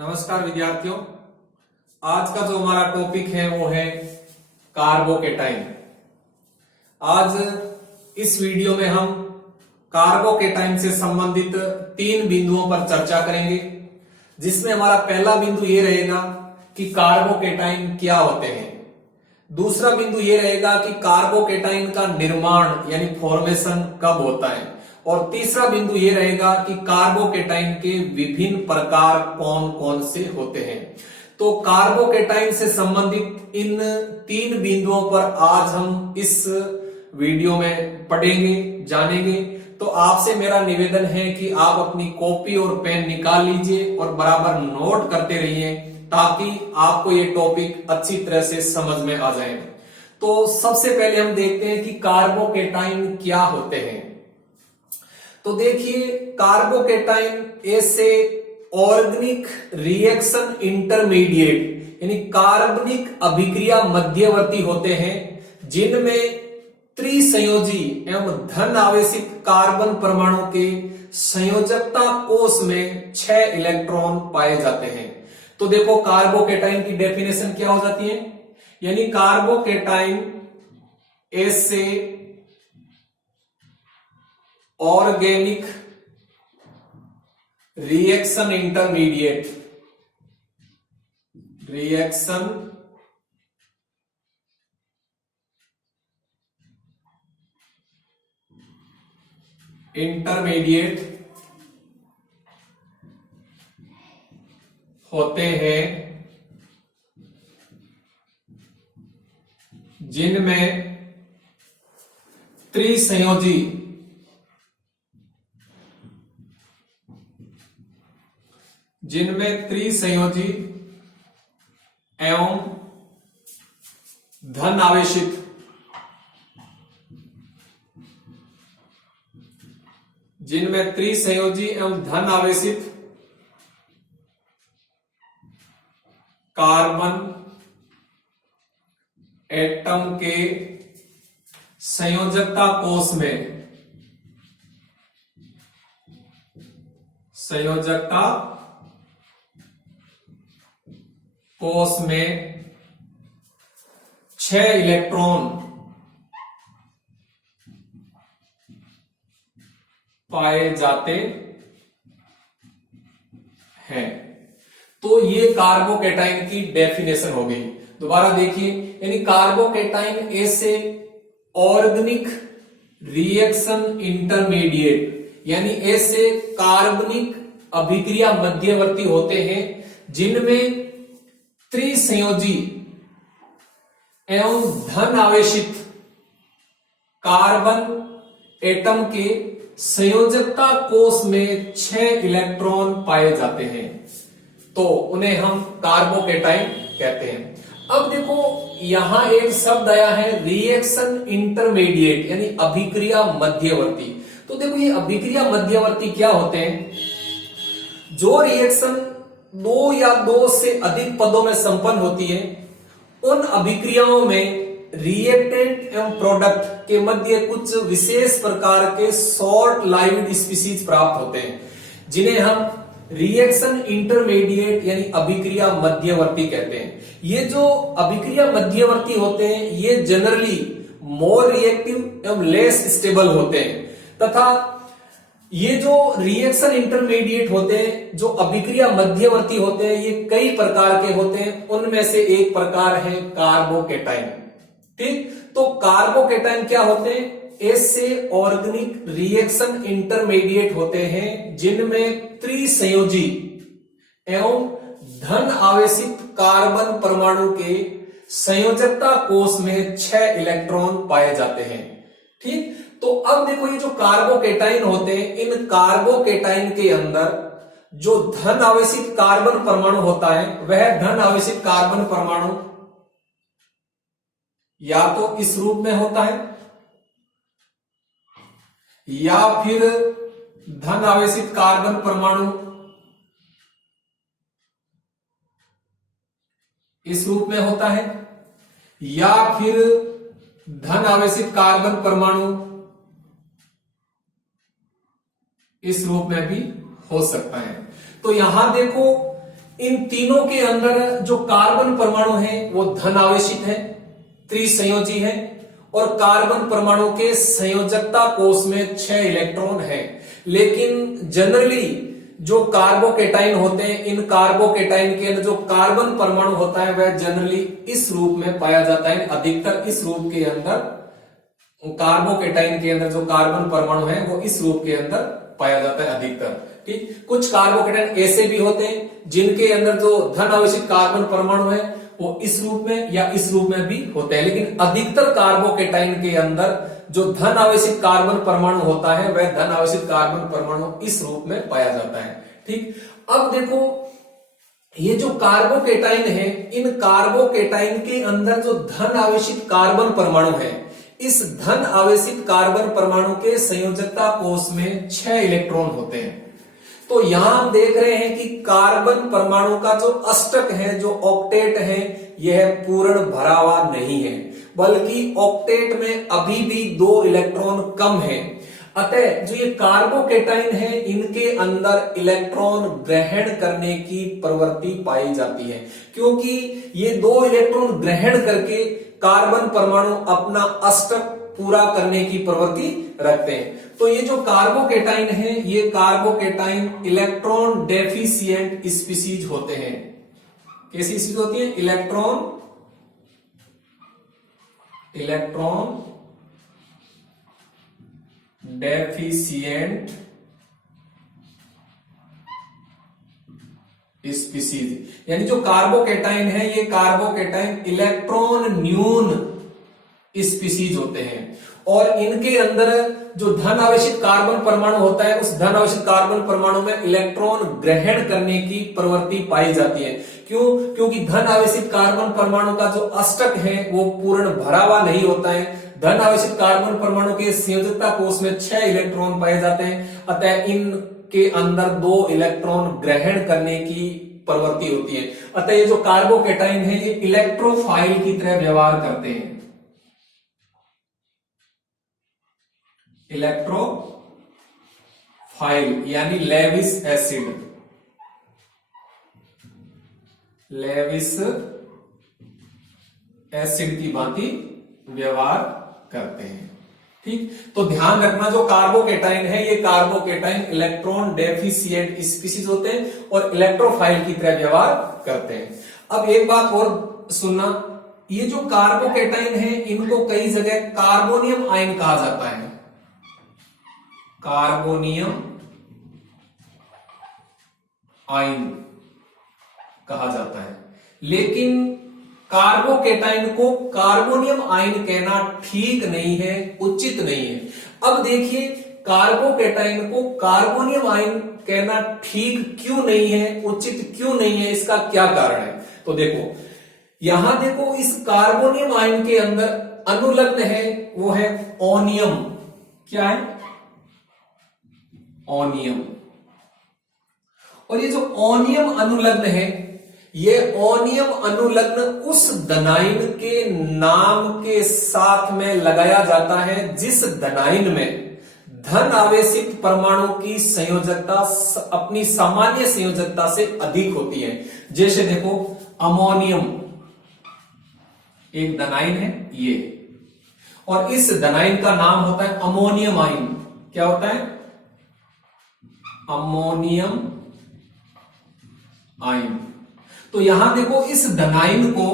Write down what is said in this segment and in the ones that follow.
नमस्कार विद्यार्थियों। आज का जो हमारा टॉपिक है वो है कार्बोकेटाइन। आज इस वीडियो में हम कार्बोकेटाइन से संबंधित 3 बिंदुओं पर चर्चा करेंगे, जिसमें हमारा पहला बिंदु ये रहेगा कि कार्बोकेटाइन क्या होते हैं। दूसरा बिंदु ये रहेगा कि कार्बोकेटाइन का निर्माण यानी फॉर्मेशन कब होता है, और तीसरा बिंदु ये रहेगा कि कार्बोकेटाइन के विभिन्न प्रकार कौन कौन से होते हैं। तो कार्बोकेटाइन से संबंधित इन 3 बिंदुओं पर आज हम इस वीडियो में पढ़ेंगे, जानेंगे। तो आपसे मेरा निवेदन है कि आप अपनी कॉपी और पेन निकाल लीजिए और बराबर नोट करते रहिए, ताकि आपको ये टॉपिक अच्छी तरह से समझ में आ जाए। तो सबसे पहले हम देखते हैं कि कार्बोकेटाइन क्या होते हैं। तो देखिए, कार्बोकेटाइन ऐसे ऑर्गेनिक रिएक्शन इंटरमीडिएट यानी कार्बनिक अभिक्रिया मध्यवर्ती होते हैं, जिनमें त्रिसंयोजी एवं धन आवेशित कार्बन परमाणु के संयोजकता कोष में 6 इलेक्ट्रॉन पाए जाते हैं। तो देखो, कार्बोकेटाइन की डेफिनेशन क्या हो जाती है, यानी कार्बोकेटाइन ऐसे ऑर्गेनिक रिएक्शन इंटरमीडिएट होते हैं, जिनमें त्रिसंयोजी एवं धन आवेशित कार्बन एटम के संयोजकता कोष में 6 इलेक्ट्रॉन पाए जाते हैं। तो ये कार्बोकेटाइन की डेफिनेशन हो गई। दोबारा देखिए, यानी कार्बोकेटाइन ऐसे ऑर्गेनिक रिएक्शन इंटरमीडिएट यानी ऐसे कार्बनिक अभिक्रिया मध्यवर्ती होते हैं, जिनमें त्रिसंयोजी एवं धन आवेशित कार्बन एटम के संयोजकता कोष में 6 इलेक्ट्रॉन पाए जाते हैं। तो उन्हें हम कार्बोकेटाइन कहते हैं। अब देखो, यहां एक शब्द आया है रिएक्शन इंटरमीडिएट यानी अभिक्रिया मध्यवर्ती। तो देखो, ये अभिक्रिया मध्यवर्ती क्या होते हैं? जो रिएक्शन 2 या 2 से अधिक पदों में संपन्न होती है, उन अभिक्रियाओं में रिएक्टेंट एवं प्रोडक्ट के मध्य कुछ विशेष प्रकार के शॉर्ट लाइव्ड स्पीसीज प्राप्त होते हैं, जिन्हें हम रिएक्शन इंटरमीडिएट यानी अभिक्रिया मध्यवर्ती कहते हैं। ये जो अभिक्रिया मध्यवर्ती होते हैं, ये जनरली मोर रिएक्टिव एवं लेस स्टेबल होते हैं, तथा ये जो रिएक्शन इंटरमीडिएट होते हैं, जो अभिक्रिया मध्यवर्ती होते हैं, ये कई प्रकार के होते हैं। उनमें से एक प्रकार है कार्बोकेटाइन। ठीक, तो कार्बोकेटाइन क्या होते हैं? ऐसे ऑर्गेनिक रिएक्शन इंटरमीडिएट होते हैं, जिनमें त्रिसंयोजी एवं धन आवेशित कार्बन परमाणु के संयोजकता कोष में 6 इलेक्ट्रॉन पाए जाते हैं। ठीक, तो अब देखो, ये जो कार्बोकेटाइन होते हैं, इन कार्बोकेटाइन के अंदर जो धन आवेशित कार्बन परमाणु होता है, वह धन आवेशित कार्बन परमाणु या तो इस रूप में होता है, या फिर धन आवेशित कार्बन परमाणु इस रूप में होता है, या फिर धन आवेशित कार्बन परमाणु इस रूप में भी हो सकता है। तो यहां देखो, इन तीनों के अंदर जो कार्बन परमाणु हैं वो धन आवेशित है, त्रिसंयोजी है, और कार्बन परमाणु के संयोजकता कोष में 6 इलेक्ट्रॉन है। लेकिन जनरली जो कार्बोकेटाइन होते हैं, इन कार्बोकेटाइन के अंदर जो कार्बन परमाणु होता है वह जनरली इस रूप में पाया जाता है। अधिकतर इस रूप के अंदर, कार्बोकेटाइन के अंदर जो कार्बन परमाणु है वो इस रूप के अंदर पाया जाता है अधिकतर। ठीक, कुछ कार्बोकेटाइन ऐसे भी होते हैं जिनके अंदर जो धन आवेशित कार्बन परमाणु है वो इस रूप में या इस रूप में भी होते हैं, लेकिन अधिकतर कार्बोकेटाइन के अंदर जो धन आवेशित कार्बन परमाणु होता है वह धन आवेशित कार्बन परमाणु इस रूप में पाया जाता है। ठीक, अब देखो ये जो कार्बोकेटाइन है, इन कार्बोकेटाइन के अंदर जो धन आवेशित कार्बन परमाणु है, इस धन आवेशित कार्बन परमाणु के संयोजकता कोष में 6 इलेक्ट्रॉन होते हैं। तो यहां हम देख रहे हैं कि कार्बन परमाणु का जो अष्टक है, जो ऑक्टेट है, यह पूर्ण भरा हुआ नहीं है, बल्कि ऑक्टेट में अभी भी 2 इलेक्ट्रॉन कम है। अतः जो ये कार्बोकेटाइन है, इनके अंदर इलेक्ट्रॉन ग्रहण करने की प्रवृत्ति पाई जाती है, क्योंकि ये 2 इलेक्ट्रॉन ग्रहण करके कार्बन परमाणु अपना अष्टक पूरा करने की प्रवृत्ति रखते हैं। तो ये जो कार्बोकेटाइन है, ये कार्बोकेटाइन इलेक्ट्रॉन डेफिशिएंट स्पीसीज होते हैं। कैसी स्पीसीज होती है? इलेक्ट्रॉन डेफिशिएंट स्पीसीज, यानी जो कार्बोकेटाइन है, ये कार्बोकेटाइन इलेक्ट्रॉन न्यून स्पीसीज होते हैं, और इनके अंदर जो धन आवेशित कार्बन परमाणु होता है, उस धन आवेशित कार्बन परमाणु में इलेक्ट्रॉन ग्रहण करने की प्रवृत्ति पाई जाती है। क्यों? क्योंकि धन आवेशित कार्बन परमाणु का जो अष्टक है वो पूर्ण भरा हुआ नहीं होता है। धन आवेशित कार्बन परमाणु के संयोजकता कोष में 6 इलेक्ट्रॉन पाए जाते हैं, अतः इनके अंदर 2 इलेक्ट्रॉन ग्रहण करने की प्रवृत्ति होती है। अतः ये जो कार्बोकेटाइन है, ये इलेक्ट्रोफाइल की तरह व्यवहार करते हैं। इलेक्ट्रोफाइल यानी लेविस एसिड की भांति व्यवहार करते हैं। ठीक, तो ध्यान रखना, जो कार्बोकेटाइन है, ये कार्बोकेटाइन इलेक्ट्रॉन डेफिशिएंट स्पीसीज होते हैं और इलेक्ट्रोफाइल की तरह व्यवहार करते हैं। अब एक बात और सुनना, ये जो कार्बोकेटाइन है, इनको कई जगह कार्बोनियम आयन कहा जाता है। कार्बोनियम आयन कहा जाता है, लेकिन कार्बोकेटाइन को कार्बोनियम आयन कहना ठीक नहीं है, उचित नहीं है। अब देखिए, कार्बोकेटाइन को कार्बोनियम आयन कहना ठीक क्यों नहीं है, उचित क्यों नहीं है, इसका क्या कारण है? तो देखो, यहां देखो, इस कार्बोनियम आयन के अंदर अनुलग्न है, वो है ओनियम। क्या है? ओनियम। और ये जो ओनियम अनुलग्न है, ये ओनियम अनुलग्न उस धनाइन के नाम के साथ में लगाया जाता है जिस धनाइन में धन आवेशित परमाणु की संयोजकता अपनी सामान्य संयोजकता से अधिक होती है। जैसे देखो, अमोनियम एक धनाइन है ये, और इस धनाइन का नाम होता है अमोनियम आयन। क्या होता है? Ammonium ion. तो यहां देखो, इस धनाइन को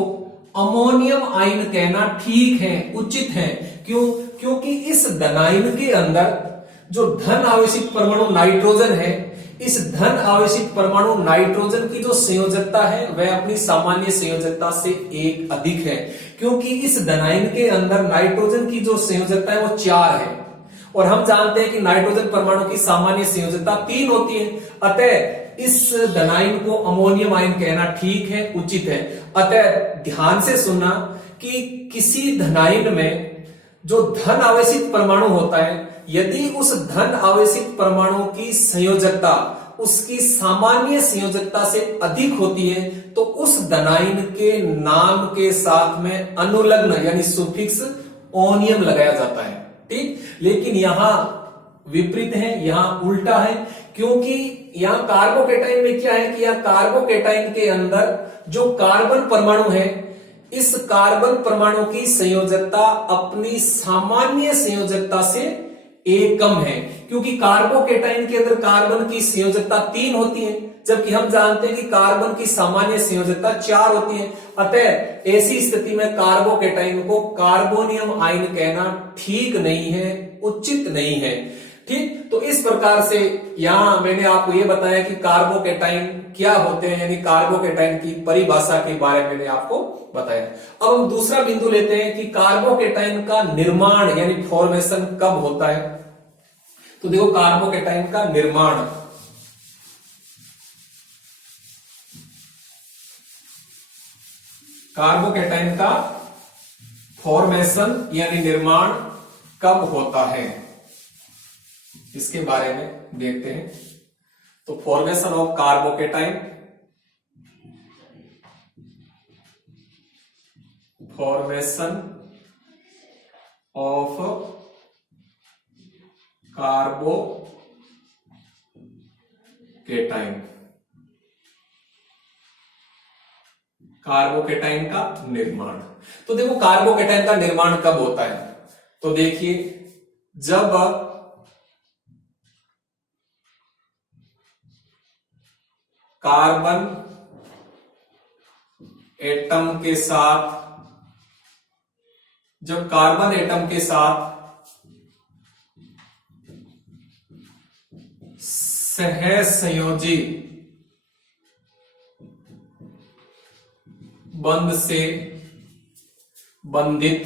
अमोनियम आयन कहना ठीक है, उचित है। क्यों? क्योंकि इस धनाइन के अंदर जो धन आवेशित परमाणु नाइट्रोजन है, इस धन आवेशित परमाणु नाइट्रोजन की जो संयोजकता है वह अपनी सामान्य संयोजकता से 1 अधिक है। क्योंकि इस धनाइन के अंदर नाइट्रोजन की जो संयोजकता है वो 4 है, और हम जानते हैं कि नाइट्रोजन परमाणु की सामान्य संयोजकता 3 होती है। अतः इस धनाइन को अमोनियम आयन कहना ठीक है, उचित है। अतः ध्यान से सुनना कि किसी धनाइन में जो धन आवेशित परमाणु होता है, यदि उस धन आवेशित परमाणु की संयोजकता उसकी सामान्य संयोजकता से अधिक होती है, तो उस धनाइन के नाम के साथ में अनुलग्न यानी सुफिक्स ओनियम लगाया जाता है। ठीक, लेकिन यहां विपरीत है, यहां उल्टा है। क्योंकि यहां कार्बोकेटाइन में क्या है कि यहां कार्बोकेटाइन के अंदर जो कार्बन परमाणु है, इस कार्बन परमाणु की संयोजकता अपनी सामान्य संयोजकता से एक कम है, क्योंकि कार्बोकेटाइन के अंदर कार्बन की संयोजकता 3 होती है, जबकि हम जानते हैं कि कार्बन की सामान्य संयोजकता 4 होती है। अतः ऐसी स्थिति में कार्बोकेटाइन को कार्बोनियम आयन कहना ठीक नहीं है, उचित नहीं है। ठीक, तो इस प्रकार से यहां मैंने आपको यह बताया कि कार्बोकेटाइन क्या होते हैं, यानी कार्बोकेटाइन की परिभाषा के बारे में मैंने आपको बताया। अब हम दूसरा बिंदु लेते हैं कि कार्बोकेटाइन का निर्माण यानी फॉर्मेशन कब होता है। तो देखो, कार्बोकेटाइन का निर्माण कार्बोकेटाइन का फॉर्मेशन यानी निर्माण कब होता है, इसके बारे में देखते हैं। तो formation of carbocation, formation of carbocation, carbocation का निर्माण। तो देखो, कार्बोकेटाइन का निर्माण कब होता है। तो देखिए, जब कार्बन एटम के साथ सहसंयोजी बंध से बंधित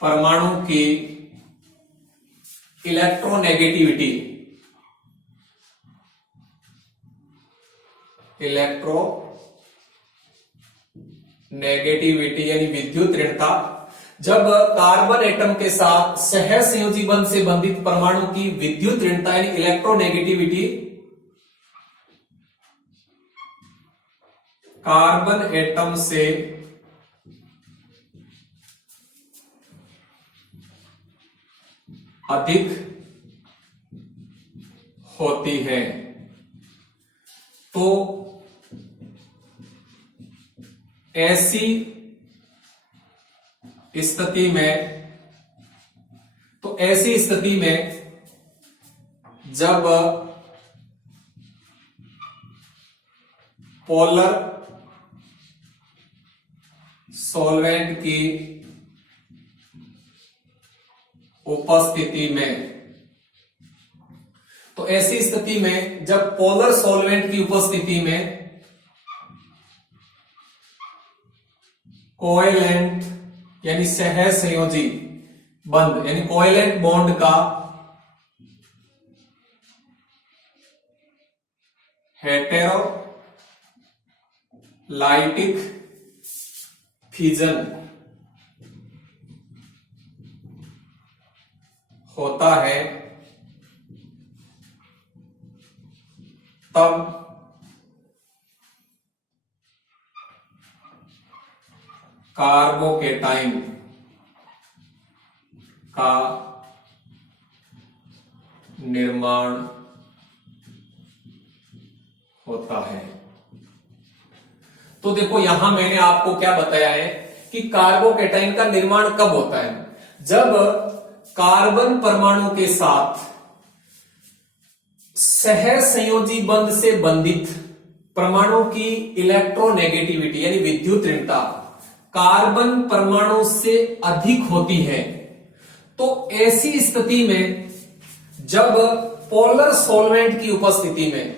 परमाणु की इलेक्ट्रोनेगेटिविटी यानी विद्युत ऋणता, जब कार्बन एटम के साथ सहसंयोजी बंध से बंधित परमाणु की विद्युत ऋणता यानी इलेक्ट्रोनेगेटिविटी कार्बन एटम से अधिक होती है, तो ऐसी स्थिति में जब पोलर सॉल्वेंट की उपस्थिति में जब पोलर सॉल्वेंट की उपस्थिति में कोवेलेंट यानी सहसंयोजी बंध यानी कोवेलेंट बॉन्ड का हेटेरोलाइटिक फिजन होता है, तब कार्बोकेटाइन का निर्माण होता है। तो देखो, यहां मैंने आपको क्या बताया है कि कार्बोकेटाइन का निर्माण कब होता है। जब कार्बन परमाणु के साथ सहसंयोजी बंध से बंधित परमाणु की इलेक्ट्रोनेगेटिविटी यानी विद्युत ऋणता कार्बन परमाणु से अधिक होती है, तो ऐसी स्थिति में जब पोलर सॉल्वेंट की उपस्थिति में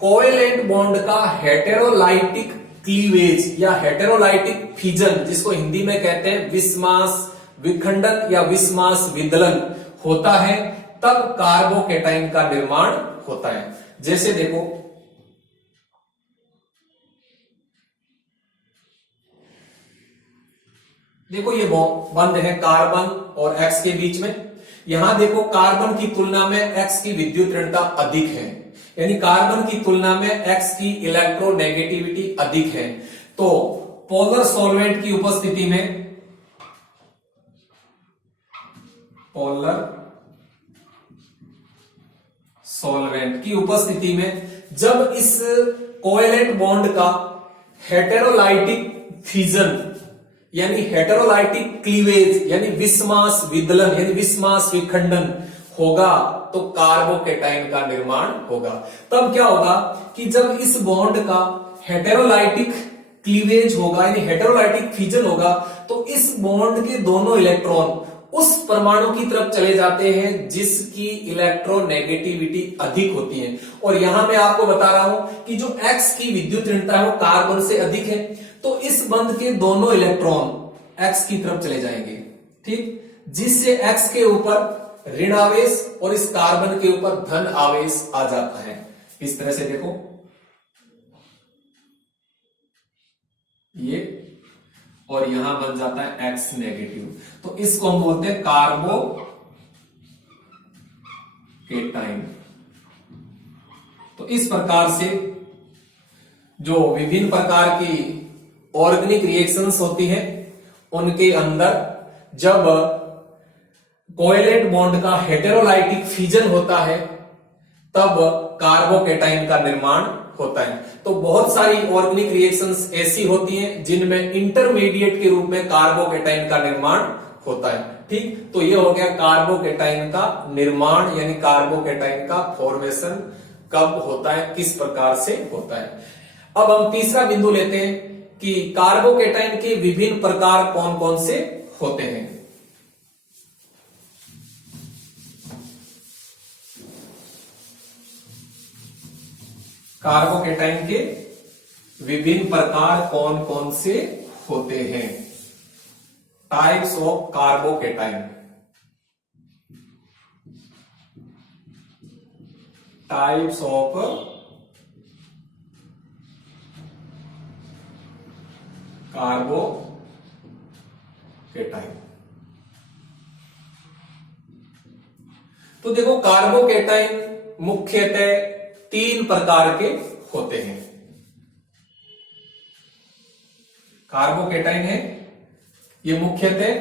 कोवेलेंट बॉन्ड का हेटेरोलाइटिक क्लीवेज या हेटेरोलाइटिक फिजन, जिसको हिंदी में कहते हैं विस्मास विखंडन या विस्मास विदलन होता है, तब कार्बोकेटाइन का निर्माण होता है। जैसे देखो ये बंध है कार्बन और एक्स के बीच में। यहां देखो, कार्बन की तुलना में एक्स की विद्युत ऋणता अधिक है, यानी कार्बन की तुलना में एक्स की इलेक्ट्रोनेगेटिविटी अधिक है। तो पोलर सॉल्वेंट की उपस्थिति में पोलर सॉल्वेंट की उपस्थिति में जब इस कोवेलेंट बॉन्ड का हेटेरोलाइटिक फिजन यानी हेटेरोलाइटिक क्लीवेज यानी विस्मास विदलन यानी विस्मास विखंडन होगा तो कार्बोकेटाइन का निर्माण होगा। तब क्या होगा कि जब इस बॉन्ड का हेटेरोलाइटिक क्लीवेज होगा यानी हेटेरोलाइटिक फिजन होगा तो इस बॉन्ड के दोनों इलेक्ट्रॉन उस परमाणु की तरफ चले जाते हैं जिसकी इलेक्ट्रोनेगेटिविटी अधिक होती है। और यहां मैं आपको बता रहा हूं कि जो X की विद्युत ऋणता है वो कार्बन से अधिक है, तो इस बंध के दोनों इलेक्ट्रॉन X की तरफ चले जाएंगे, ठीक, जिससे X के ऊपर ऋण आवेश और इस कार्बन के ऊपर धन आवेश आ जाता है। इस तरह से देखो ये, और यहां बन जाता है X नेगेटिव, तो इसको हम बोलते हैं कार्बोकेटाइन। तो इस प्रकार से जो विभिन्न प्रकार की ऑर्गेनिक रिएक्शंस होती हैं उनके अंदर जब कोवेलेंट बॉन्ड का हेटेरोलाइटिक फिजन होता है तब कार्बोकेटाइन का निर्माण होता है। तो बहुत सारी ऑर्गेनिक रिएक्शंस ऐसी होती हैं जिनमें इंटरमीडिएट के रूप में कार्बोकेटाइन का निर्माण होता है, ठीक। तो ये हो गया कार्बोकेटाइन का निर्माण यानी कार्बोकेटाइन का फॉर्मेशन कब होता है, किस प्रकार से होता है। अब हम तीसरा बिंदु लेते हैं कि कार्बोकेटाइन के विभिन्न प्रकार कौन कौन से होते हैं। कार्बोकेटाइन के विभिन्न प्रकार कौन कौन से होते हैं। Types of carbocation, types of carbocation. तो देखो कार्बोकेटाइन मुख्यतः 3 प्रकार के होते हैं। कार्बोकेटाइन है ये मुख्यतः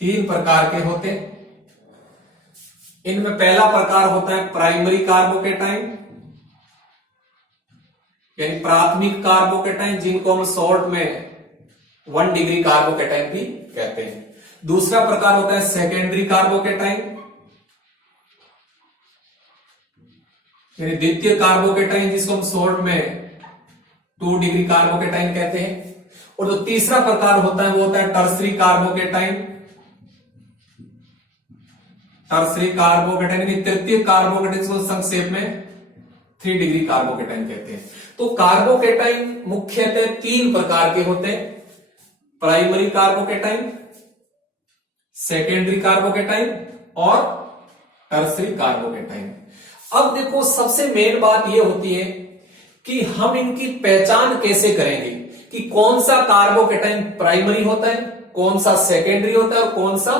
3 प्रकार के होते हैं। इनमें पहला प्रकार होता है प्राइमरी कार्बोकेटाइन यानी प्राथमिक कार्बोकेटाइन, जिनको हम शॉर्ट में 1 डिग्री कार्बोकेटाइन भी कहते हैं। दूसरा प्रकार होता है सेकेंडरी कार्बोकेटाइन यानी द्वितीय कार्बोकेटाइन, जिसको हम शॉर्ट में 2 डिग्री कार्बोकेटाइन कहते हैं। और जो तीसरा प्रकार होता है वो होता है टर्सरी कार्बोकेटाइन। टर्सरी कार्बोकेटाइन यानी तृतीय कार्बोकेटाइन, को संक्षेप में 3 डिग्री कार्बोकेटाइन कहते हैं। तो कार्बोकेटाइन मुख्यतः 3 प्रकार के होते हैं, प्राइमरी कार्बोकेटाइन, सेकेंडरी कार्बोकेटाइन और टर्सरी कार्बोकेटाइन। अब देखो सबसे मेन बात यह होती है कि हम इनकी पहचान कैसे करेंगे कि कौन सा कार्बोकेटाइन प्राइमरी होता है, कौन सा सेकेंडरी होता है और कौन सा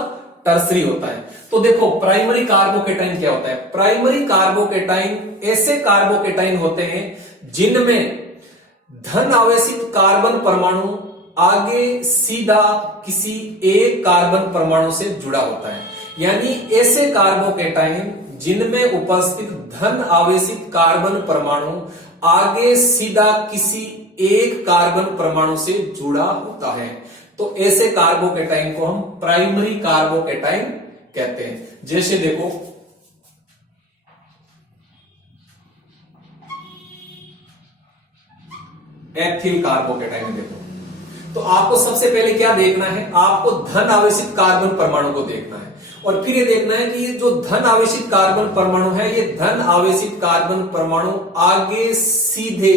टर्सरी होता है। तो देखो प्राइमरी कार्बोकेटाइन क्या होता है। प्राइमरी कार्बोकेटाइन ऐसे कार्बोकेटाइन होते हैं जिनमें धन आवेशित कार्बन परमाणु आगे सीधा किसी एक कार्बन परमाणु से जुड़ा होता है, यानी ऐसे कार्बोकेटाइन जिनमें उपस्थित धन आवेशित कार्बन परमाणु आगे सीधा किसी एक कार्बन परमाणु से जुड़ा होता है। तो ऐसे कार्बोकेटाइन को हम प्राइमरी कार्बोकेटाइन कहते हैं। जैसे देखो एथिल कार्बोकेटाइन, देखो तो आपको सबसे पहले क्या देखना है, आपको धन आवेशित कार्बन परमाणु को देखना है और फिर ये देखना है कि ये जो धन आवेशित कार्बन परमाणु है, ये धन आवेशित कार्बन परमाणु आगे सीधे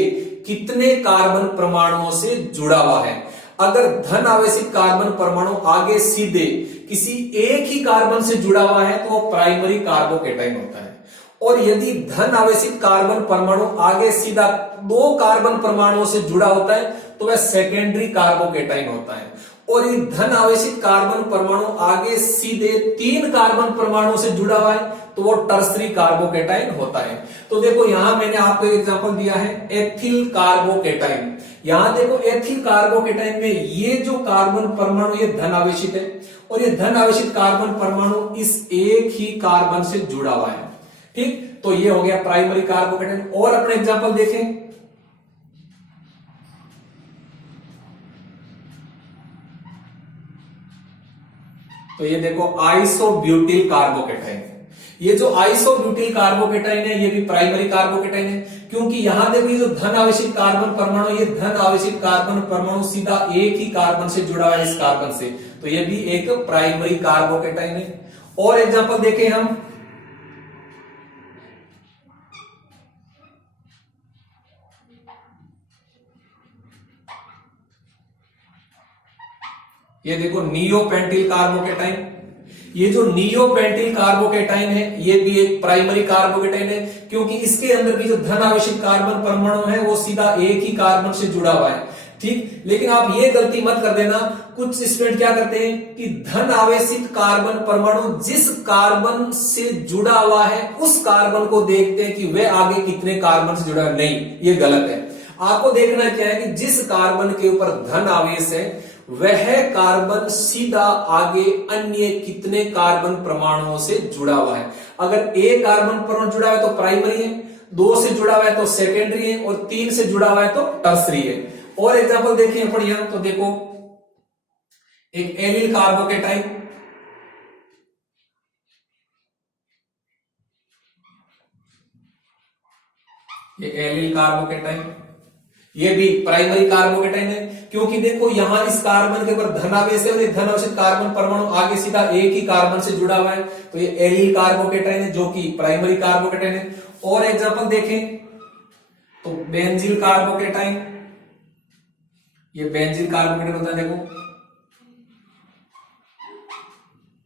कितने कार्बन परमाणुओं से जुड़ा हुआ है। अगर धन आवेशित कार्बन परमाणु आगे सीधे किसी एक ही कार्बन से जुड़ा हुआ है तो वो प्राइमरी कार्बोकेटाइन होता है, और यदि धन आवेशित कार्बन परमाणु आगे सीधा 2 कार्बन परमाणुओं से जुड़ा होता है तो वह सेकेंडरी कार्बोकेटाइन होता है, और ये धन आवेशित कार्बन परमाणु आगे सीधे 3 कार्बन परमाणुओं से जुड़ा हुआ है तो वो टर्सरी कार्बोकेटाइन होता है। तो देखो यहां मैंने आपको एक एग्जांपल दिया है एथिल कार्बोकेटाइन, यहां देखो एथिल कार्बोकेटाइन में ये जो कार्बन परमाणु ये धन आवेशित है और ये धन आवेशित कार्बन परमाणु इस एक ही कार्बन से जुड़ा हुआ है। ठीक, तो ये हो गया प्राइमरी कार्बोकेटाइन। और अपने एग्जांपल देखें, तो ये देखो आइसोब्यूटिल कार्बोकेटाइन। ये जो आइसोब्यूटिल कार्बोकेटाइन है ये भी प्राइमरी कार्बोकेटाइन है, क्योंकि यहां देखो ये जो धन आवेशित कार्बन परमाणु, ये धन आवेशित कार्बन परमाणु सीधा एक ही कार्बन से जुड़ा हुआ है इस कार्बन से, तो ये भी एक प्राइमरी कार्बोकेटाइन है। और एग्जांपल देखें हम, ये देखो नियोपेंटिल कार्बोकेटाइन। ये जो नियोपेंटिल कार्बोकेटाइन है ये भी एक प्राइमरी कार्बोकेटाइन है, क्योंकि इसके अंदर भी जो धन आवेशित कार्बन परमाणु है वो सीधा एक ही कार्बन से जुड़ा हुआ है। ठीक, लेकिन आप ये गलती मत कर देना, कुछ स्टूडेंट क्या करते हैं कि धन आवेशित कार्बन परमाणु जिस कार्बन से जुड़ा हुआ है उस कार्बन को देखते हैं कि वह आगे कितने कार्बन से जुड़ा है। नहीं, ये गलत है। आपको देखना क्या है कि जिस कार्बन के ऊपर धन आवेश है वह कार्बन सीधा आगे अन्य कितने कार्बन परमाणुओं से जुड़ा हुआ है। अगर एक कार्बन परमाणु जुड़ा हुआ है तो प्राइमरी है, 2 से जुड़ा हुआ है तो सेकेंडरी है और 3 से जुड़ा हुआ है तो टर्सरी है। और एग्जांपल देखिए अपन यहां, तो देखो एक एलिल कार्बोकेटाइन, ये एलिल कार्बोकेटाइन, ये भी प्राइमरी कार्बोकेटाइन है, क्योंकि देखो यहां इस कार्बन के ऊपर धन आवेश है और ये धन आवेशित कार्बन परमाणु आगे सीधा एक ही कार्बन से जुड़ा हुआ है, तो ये एलिल कार्बोकेटाइन है जो कि प्राइमरी कार्बोकेटाइन है। और एग्जांपल देखें तो बेंजील कार्बोकेटाइन, ये बेंजील कार्बोकेटाइन होता है, देखो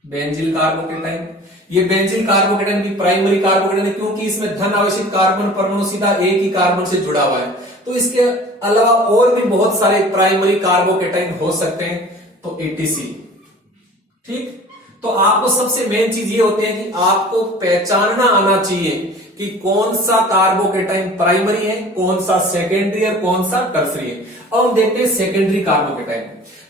बेंजील कार्बोकेटाइन, ये बेंजील कार्बोकेटाइन भी प्राइमरी कार्बोकेटाइन है, क्योंकि इसमें धन आवेशित कार्बन परमाणु सीधा एक ही कार्बन से जुड़ा हुआ है। तो इसके अलावा और भी बहुत सारे प्राइमरी कार्बोकेटाइन हो सकते हैं, तो एटीसी। ठीक, तो आपको सबसे मेन चीज ये होती है कि आपको पहचानना आना चाहिए कि कौन सा कार्बोकेटाइन प्राइमरी है, कौन सा सेकेंडरी है, कौन सा टर्सरी है। अब हम देखते हैं सेकेंडरी कार्बोकेटाइन।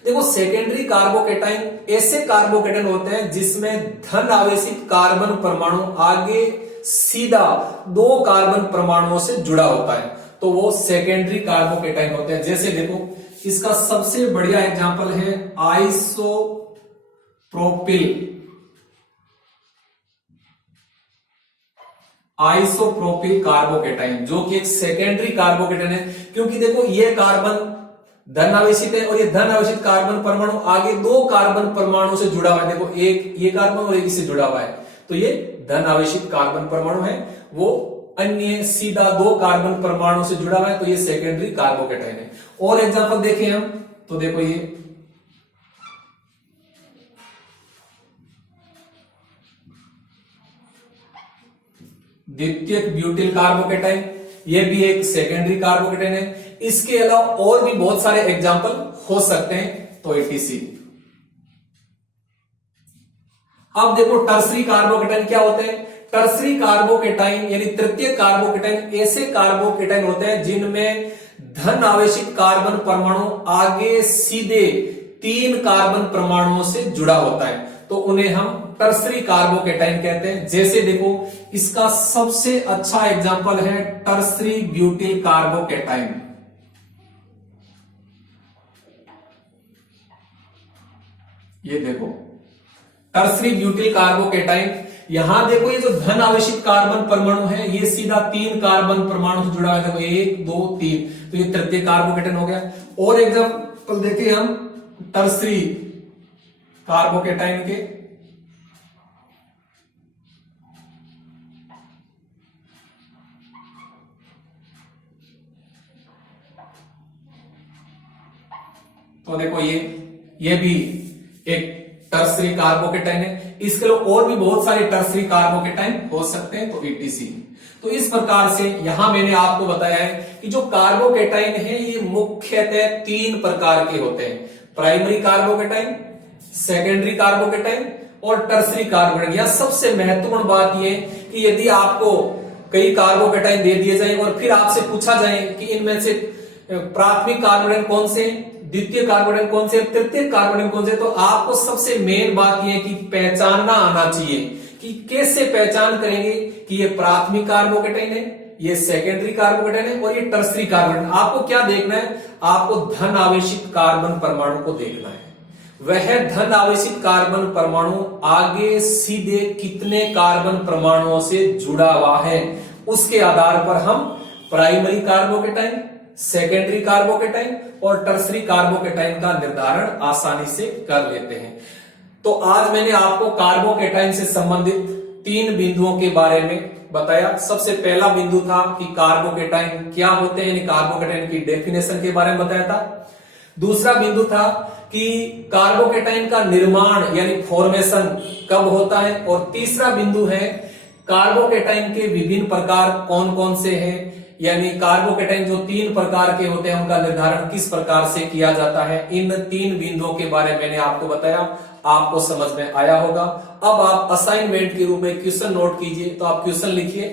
देखो सेकेंडरी कार्बोकेटाइन ऐसे कार्बोकेटाइन होते हैं जिसमें धन आवेशित कार्बन परमाणु आगे सीधा 2 कार्बन परमाणुओं से जुड़ा होता है, तो वो सेकेंडरी कार्बोकेटाइन होते हैं। जैसे देखो इसका सबसे बढ़िया एग्जांपल है आइसोप्रोपिल कार्बोकेटाइन, जो कि एक सेकेंडरी कार्बोकेटाइन है, क्योंकि देखो ये कार्बन धन आवेशित है और ये धन आवेशित कार्बन परमाणु आगे 2 कार्बन परमाणु से जुड़ा हुआ है। देखो एक ये कार्बन और एक इससे जुड़ा हुआ है, तो ये धन आवेशित कार्बन परमाणु है, वो अन्य सीधा 2 कार्बन परमाणु से जुड़ा हुआ है, तो ये सेकेंडरी कार्बोकेटाइन है। और एग्जांपल देखें हम, तो देखो ये द्वितीयक ब्यूटिल कार्बोकेटाइन, ये भी एक सेकेंडरी कार्बोकेटाइन है। इसके अलावा और भी बहुत सारे एग्जांपल हो सकते हैं, तो एटीसी। अब देखो टर्सरी कार्बोकेटाइन क्या होते हैं। टर्सरी कार्बोकेटाइन यानी तृतीय कार्बोकेटाइन ऐसे कार्बोकेटाइन होते हैं जिनमें धन आवेशित कार्बन परमाणु आगे सीधे 3 कार्बन परमाणुओं से जुड़ा होता है, तो उन्हें हम टर्सरी कार्बोकेटाइन कहते हैं। जैसे देखो इसका सबसे अच्छा एग्जांपल है टर्सरी ब्यूटिल कार्बोकेटाइन। ये देखो टर्सरी ब्यूटिल कार्बोकेटाइन, यहां देखो ये जो धन आवेशित कार्बन परमाणु है ये सीधा 3 कार्बन परमाणु से जुड़ा है, देखो 1 2 3, तो ये तृतीय कार्बोकेटाइन हो गया। और एग्जांपल देखिए हम टर्सरी कार्बोकेटाइन के, तो देखो ये भी एक टर्सरी कार्बोकेटाइन है। इसके अलावा और भी बहुत सारे टर्सरी कार्बोकेटाइन हो सकते हैं, तो ईटीसी। तो इस प्रकार से यहां मैंने आपको बताया है कि जो कार्बोकेटाइन है ये मुख्यतः 3 प्रकार के होते हैं, प्राइमरी कार्बोकेटाइन, सेकेंडरी कार्बोकेटाइन और टर्सरी कार्बोकेटाइन। यह सबसे महत्वपूर्ण बात यह कि यदि आपको कई कार्बोकेटाइन दे दिए जाए और फिर आपसे पूछा जाए कि इनमें से प्राथमिक कार्बोनेट कौन से, द्वितीय कार्बोनेट कौन से, तृतीय कार्बोनेट कौन से। तो आपको सबसे मेन बात यह कि पहचानना आना चाहिए कि कैसे पहचान करेंगे कि ये प्राथमिक कार्बोकेटाइन है, ये सेकेंडरी कार्बोकेटाइन है और ये टर्सरी कार्बोकेटाइन। आपको क्या देखना है, आपको धन आवेशित कार्बन परमाणु को देखना है। वह धन आवेशित कार्बन परमाणु आगे सीधे कितने कार्बन परमाणुओं से जुड़ा हुआ है, उसके आधार पर हम प्राइमरी कार्बोकेटाइन, सेकेंडरी कार्बोकेटाइन और टर्सरी कार्बोकेटाइन का निर्धारण आसानी से कर लेते हैं। तो आज मैंने आपको कार्बोकेटाइन से संबंधित 3 बिंदुओं के बारे में बताया। सबसे पहला बिंदु था कि कार्बोकेटाइन क्या होते हैं, यानी कार्बोकेटाइन की डेफिनेशन के बारे में बताया था। दूसरा बिंदु था कि कार्बोकेटाइन का निर्माण यानी फॉर्मेशन कब होता है, और तीसरा बिंदु है कार्बोकेटाइन के विभिन्न प्रकार कौन कौन से हैं, यानी कार्बोकेटाइन जो 3 प्रकार के होते हैं उनका निर्धारण किस प्रकार से किया जाता है। इन 3 बिंदुओं के बारे में मैंने आपको बताया, आपको समझ में आया होगा। अब आप असाइनमेंट के रूप में क्वेश्चन नोट कीजिए। तो आप क्वेश्चन लिखिए,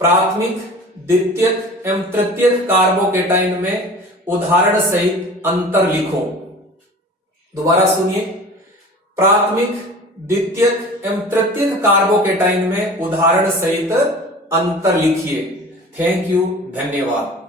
प्राथमिक, द्वितीयक एवं तृतीयक कार्बोकेटाइन में उदाहरण सहित अंतर लिखो। दोबारा सुनिए, प्राथमिक, द्वितीयक एवं तृतीयक कार्बोकेटाइन में उदाहरण सहित अंतर लिखिए। थैंक यू, धन्यवाद।